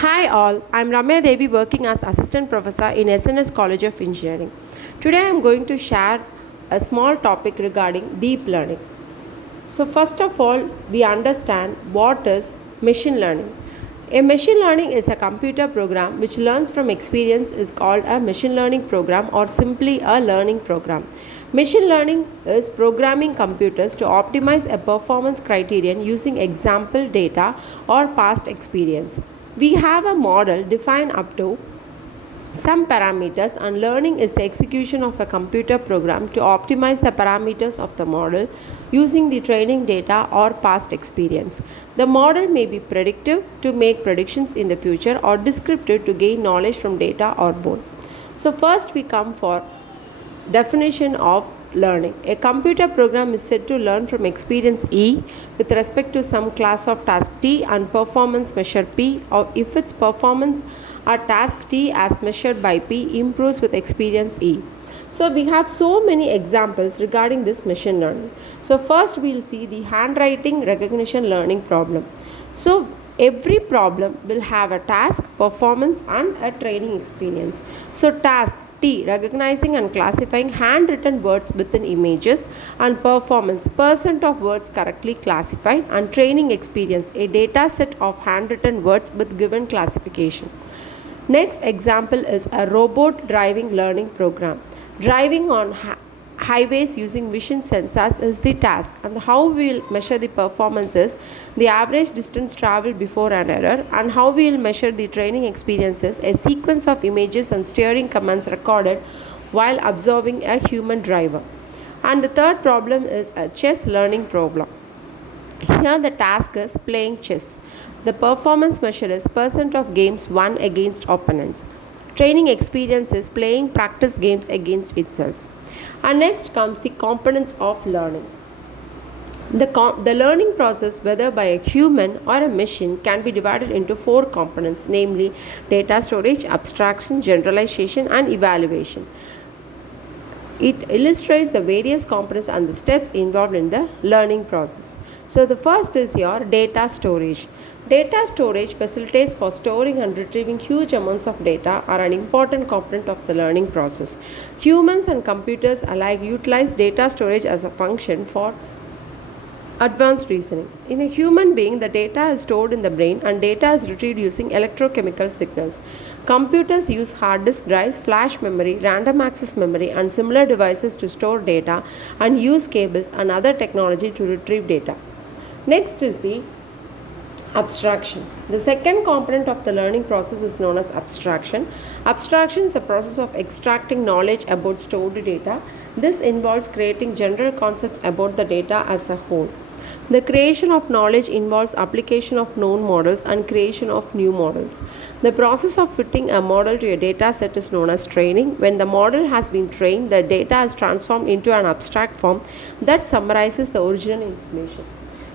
Hi all, I'm Ramya Devi working as Assistant Professor in SNS College of Engineering. Today I'm going to share a small topic regarding deep learning. So first of all, we understand what is machine learning. A machine learning is a computer program which learns from experience is called a machine learning program or simply a learning program. Machine learning is programming computers to optimize a performance criterion using example data or past experience. We have a model defined up to some parameters, and learning is the execution of a computer program to optimize the parameters of the model using the training data or past experience. The model may be predictive to make predictions in the future or descriptive to gain knowledge from data or both. So first we come for definition of learning. A computer program is said to learn from experience E with respect to some class of task T and performance measure P, or if its performance at task T as measured by P improves with experience E. So we have so many examples regarding this machine learning. So first we will see the handwriting recognition learning problem. So every problem will have a task, performance and a training experience. So task T, recognizing and classifying handwritten words within images, and performance, percent of words correctly classified, and training experience, a data set of handwritten words with given classification. Next example is a robot driving learning program. Driving on highways using vision sensors is the task, and how we will measure the performance is the average distance traveled before an error, and how we will measure the training experiences a sequence of images and steering commands recorded while observing a human driver. And the third problem is a chess learning problem. Here the task is playing chess. The performance measure is percent of games won against opponents. Training experience is playing practice games against itself. And next comes the components of learning. The learning process, whether by a human or a machine, can be divided into four components, namely data storage, abstraction, generalization, and evaluation. It illustrates the various components and the steps involved in the learning process. So the first is your data storage. Data storage facilitates for storing and retrieving huge amounts of data are an important component of the learning process. Humans and computers alike utilize data storage as a function for advanced reasoning. In a human being, the data is stored in the brain and data is retrieved using electrochemical signals. Computers use hard disk drives, flash memory, random access memory, and similar devices to store data and use cables and other technology to retrieve data. Next is the abstraction. The second component of the learning process is known as abstraction. Abstraction is a process of extracting knowledge about stored data. This involves creating general concepts about the data as a whole. The creation of knowledge involves application of known models and creation of new models. The process of fitting a model to a data set is known as training. When the model has been trained, the data is transformed into an abstract form that summarizes the original information.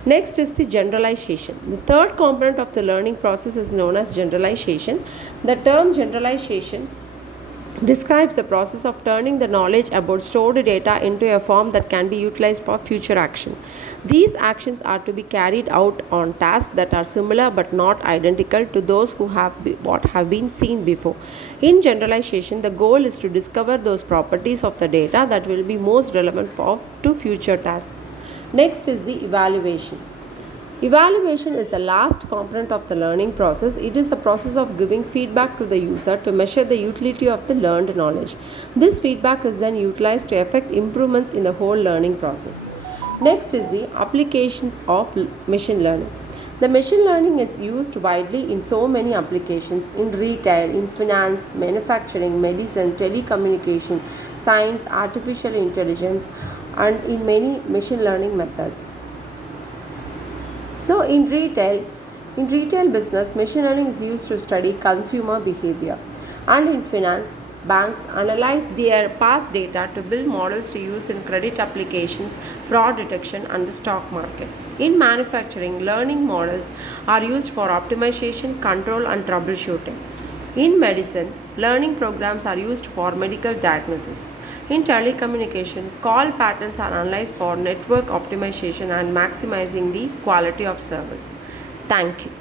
Next is the generalization. The third component of the learning process is known as generalization. The term generalization describes the process of turning the knowledge about stored data into a form that can be utilized for future action. These actions are to be carried out on tasks that are similar but not identical to those who have been seen before. In generalization, the goal is to discover those properties of the data that will be most relevant to future tasks. Next is the evaluation. Evaluation is the last component of the learning process. It is a process of giving feedback to the user to measure the utility of the learned knowledge. This feedback is then utilized to effect improvements in the whole learning process. Next is the applications of machine learning. The machine learning is used widely in so many applications in retail, in finance, manufacturing, medicine, telecommunication, science, artificial intelligence, and in many machine learning methods. So in retail business, machine learning is used to study consumer behavior. And in finance, banks analyze their past data to build models to use in credit applications, fraud detection, and the stock market. In manufacturing, learning models are used for optimization, control, and troubleshooting. In medicine, learning programs are used for medical diagnosis. In telecommunication, call patterns are analyzed for network optimization and maximizing the quality of service. Thank you.